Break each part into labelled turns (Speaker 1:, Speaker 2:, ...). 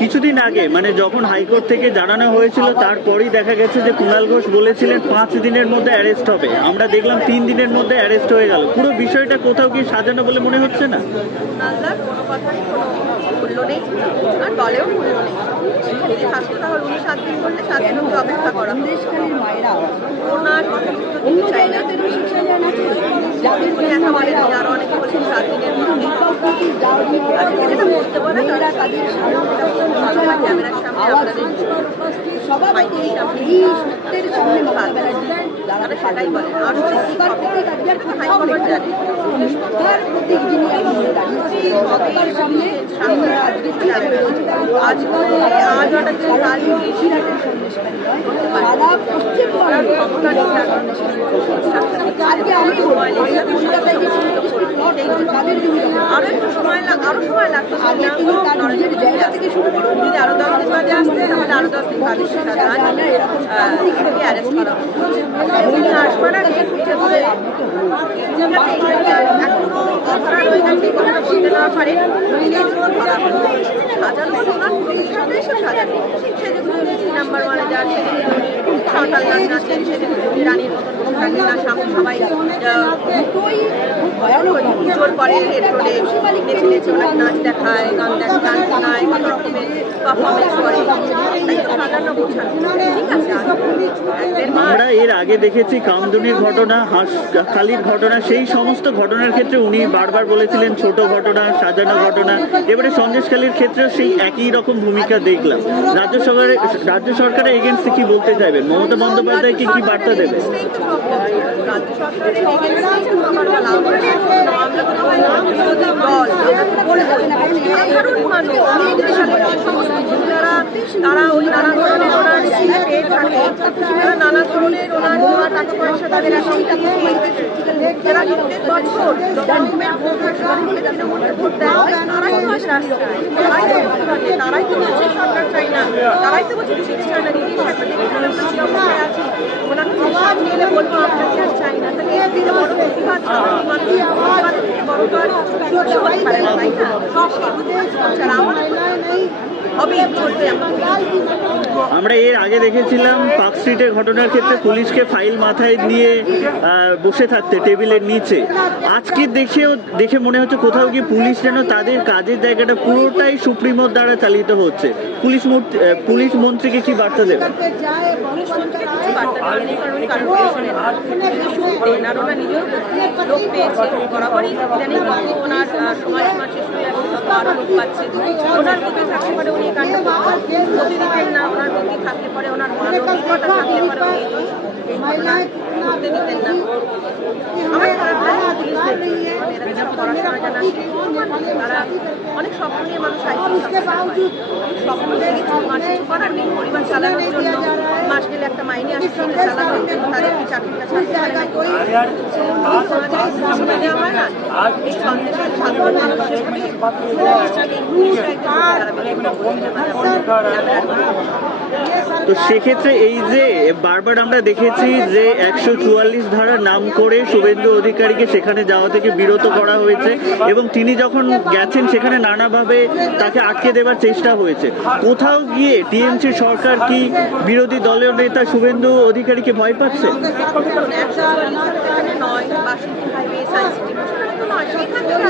Speaker 1: কিছুদিন আগে মানে যখন হাইকোর্ট থেকে জানানো হয়েছিল তারপরেই দেখা গেছে যে কুণাল ঘোষ বলেছিলেন পাঁচ দিনের মধ্যে অ্যারেস্ট হবে। আমরা দেখলাম তিন দিনের মধ্যে অ্যারেস্ট হয়ে গেল। পুরো বিষয়টা কোথাও কি সাজানো বলে মনে হচ্ছে না?
Speaker 2: নালদার কোনো কথাই কোনো মূল্য নেই আর দলেও মূল্য নেই। যদি থাকতো তাহলে উনি সাত দিন করলে সাত দিন অব্দি অপেক্ষা করা ওনার কথা চাই না। উনি একা বলেন আরও অনেকে বলছেন সাত দিনের মধ্যে আজকে যেটা বলতে পারে তারা তাদের ক্যামেরার সামনে আপনাদের মাইকের সামনে তারা সেটাই বলেন আসলে কি হবে সেটা তো হাইকমান্ড জানে আজ হঠাৎ আরও একটু সময় লাগ আরও সময় লাগতো
Speaker 3: থেকে শুরু করে
Speaker 2: যদি আরও দশ দিন বাদে আসতে তাহলে আরও দশ দিন বাদে শাহজাহান অ্যারেস্ট করা হতো। আসবার আগে উঠে এখনও ধরা রয়ে গেছে কথাটা বলতে না পারে উনি এখনও ধরা সাজানো সাজানো সেদিন নাম্বার ওয়ানে যান নাচেন রানীর মতন থাকেন না সবাই
Speaker 3: ভয়ানক
Speaker 2: পুজোর পরে হেডরোডে নেচে নেচে ওনাকে নাচ দেখায় গান দেখায় গান শোনায় কত রকমের পারফরমেন্স করে। এটাই তো সাজানো গোছানো ঠিক আছে এর মা
Speaker 1: আমরা এর আগে দেখেছি কামদুনির ঘটনা হাঁসখালির ঘটনা সেই সমস্ত ঘটনার ক্ষেত্রে উনি বারবার বলেছিলেন ছোট ঘটনা সাজানো ঘটনা। এবারে সন্দেশখালীর ক্ষেত্রেও সেই একই রকম ভূমিকা দেখলাম। রাজ্য সরকারের রাজ্য সরকারের এগেনস্টে কি বলতে চাইবেন? মমতা বন্দ্যোপাধ্যায়কে কি বার্তা দেবে
Speaker 2: রাজ্য সরকারের তারা ওই সরকার চাই না তারাই তো বলছে চিকিৎসা চাই না দিদি সাহেব দেখে আমরা কি অবস্থায় আছি ওনার কাছে সব নিয়ে বলব আপনাকে আর চাই না তাহলে এর থেকে বড় প্রতিবাদ সাধারণ মানুষের প্রতিবাদ থেকে বড় তো আর কিছু হতে পারে না তাই না সব সেই প্রতিবাদ করছে আর আমার
Speaker 1: এর আগে দেখেছিলাম পার্ক স্ট্রিটের ঘটনার ক্ষেত্রে পুলিশকে ফাইল মাথায় নিয়ে বসে থাকতে টেবিলের নিচে। আজকে দেখেও দেখে মনে হচ্ছে কোথাও গিয়ে পুলিশ যেন তাদের কাজের জায়গাটা পুরোটাই সুপ্রিমোর দ্বারা চালিত হচ্ছে। পুলিশ পুলিশ মন্ত্রীকে কি বার্তা দেবে
Speaker 2: আরও লোক পাচ্ছে। ওনার বুদ্ধি থাকতে পারে উনি করতেন না ওনার বুদ্ধি থাকতে পারে ওনার মানবিকতা থাকতে পারে দিতেন না। আমার খারাপ লাগে পুলিশ দেখে পড়াশোনা জানা তারা অনেক স্বপ্ন নিয়ে মানুষ আইসি স্বপ্ন নিয়ে কিছু কিছু করার নেই পরিবার চালানোর জন্য। একটা মাইনে আসে সেটা চালানোর তাদের কি চাকরিটা ছাড়তে হয়? নাকি সমাজে দেওয়া হয়। না এই সন্দেশের সাধারণ মানুষ সেভাবে এই পুলিশরা একদম দাঁড়াবে এগুলো বলতে
Speaker 1: তো সেক্ষেত্রে এই যে বারবার আমরা দেখেছি যে একশো চুয়াল্লিশ ধারা নাম করে শুভেন্দু অধিকারীকে সেখানে যাওয়া থেকে বিরত করা হয়েছে এবং তিনি যখন গেছেন সেখানে নানাভাবে তাকে আটকে দেবার চেষ্টা হয়েছে। কোথাও গিয়ে টিএমসি সরকার কি বিরোধী দলের নেতা শুভেন্দু অধিকারীকে ভয় পাচ্ছে?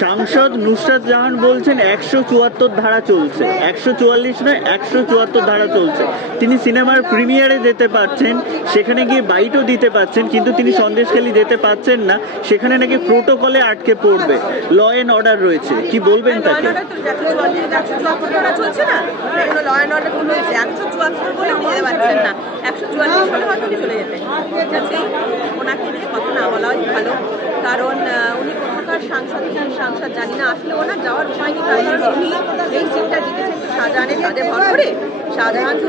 Speaker 1: সাংসদ নুসরাত জাহান বলছেন একশো চুয়াত্তর ধারা চলছে। একশো চুয়াল্লিশ নয়, একশো চুয়াত্তর ধারা চলছে। তিনি সিনেমার প্রিমিয়ারে যেতে পারছেন, সেখানে গিয়ে বাইটও দিতে পারছেন, কিন্তু তিনি সন্দেশখালি যেতে পারছেন না, সেখানে নাকি প্রোটোকলে আটকে পড়বে। ল অ্যান্ড অর্ডার রয়েছে, কি বলবেন তাকে?
Speaker 2: না। একশো চুয়াল্লিশ হলে হয়তো চলে যেতেন ওনাকে নিয়ে কথা না বলাই ভালো। কারণ উনি কোথাকার সাংসদ সাংসদ জানি না, আসলে ওনার যাওয়ার উপায় নেই তার কারণ উনি এই সিটটা জিতেছেন তো শাহজাহানের কাজে ভর করে? শাহজাহান তো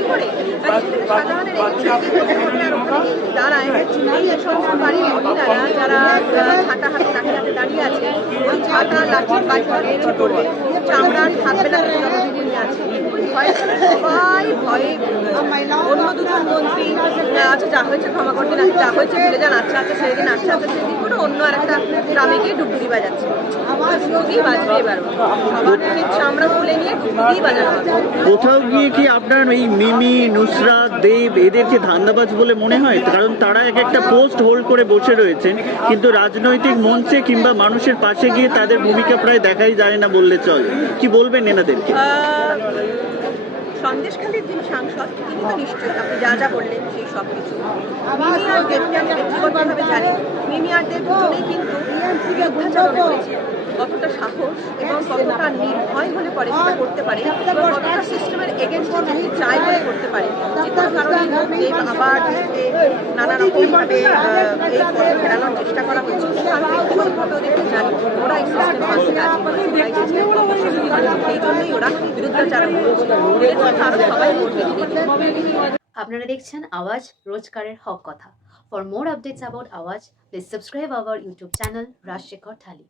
Speaker 2: উপরে দাঁড়ায় দাঁড়িয়ে ওই অন্য দুজন মন্ত্রী আচ্ছা যা হয়েছে ক্ষমা করবেন আচ্ছা যা হয়েছে ভুলে যান আচ্ছা আচ্ছা সেদিন আচ্ছা আচ্ছা সেই দিন করে অন্য আর একটা গ্রামে গিয়ে ডুবুরি বাজাচ্ছে। ডুবুরি বাজবে এবার। ঠিক চামড়া খুলে নিয়ে ডুবুরি বাজানো
Speaker 1: কোথাও গিয়ে কি আপনার এই মিমি নুসরাত দেব এদেরকে ধান্দাবাজ বলে মনে হয়? কারণ তারা এক একটা পোস্ট হোল্ড করে বসে রয়েছেন কিন্তু রাজনৈতিক মঞ্চে কিংবা মানুষের পাশে গিয়ে তাদের ভূমিকা প্রায় দেখাই যায় না বললে চলে। কি বলবেন এনাদেরকে?
Speaker 2: সন্দেশখালীর যিনি সাংসদ তিনি তো নিশ্চয়ই আপনি যা যা বললেন সেই সব কিছু। মিমি আর দেবকে আমি ব্যক্তিগতভাবে জানি। মিমি আর দেব দুজনেই কিন্তু অত্যাচার কতটা সাহস এবং কতটা নির্ভয় হলে পরে করতে পারে। কতটা সিস্টেমের বলে করতে পারে। কারণেই আবার নানা রকমভাবে এই ফেরানোর চেষ্টা করা হচ্ছে আমি
Speaker 4: আপনারা দেখছেন আওয়াজ রোজকারের হক কথা। For more updates about Awaaz please subscribe our YouTube channel Rajshekhar thali.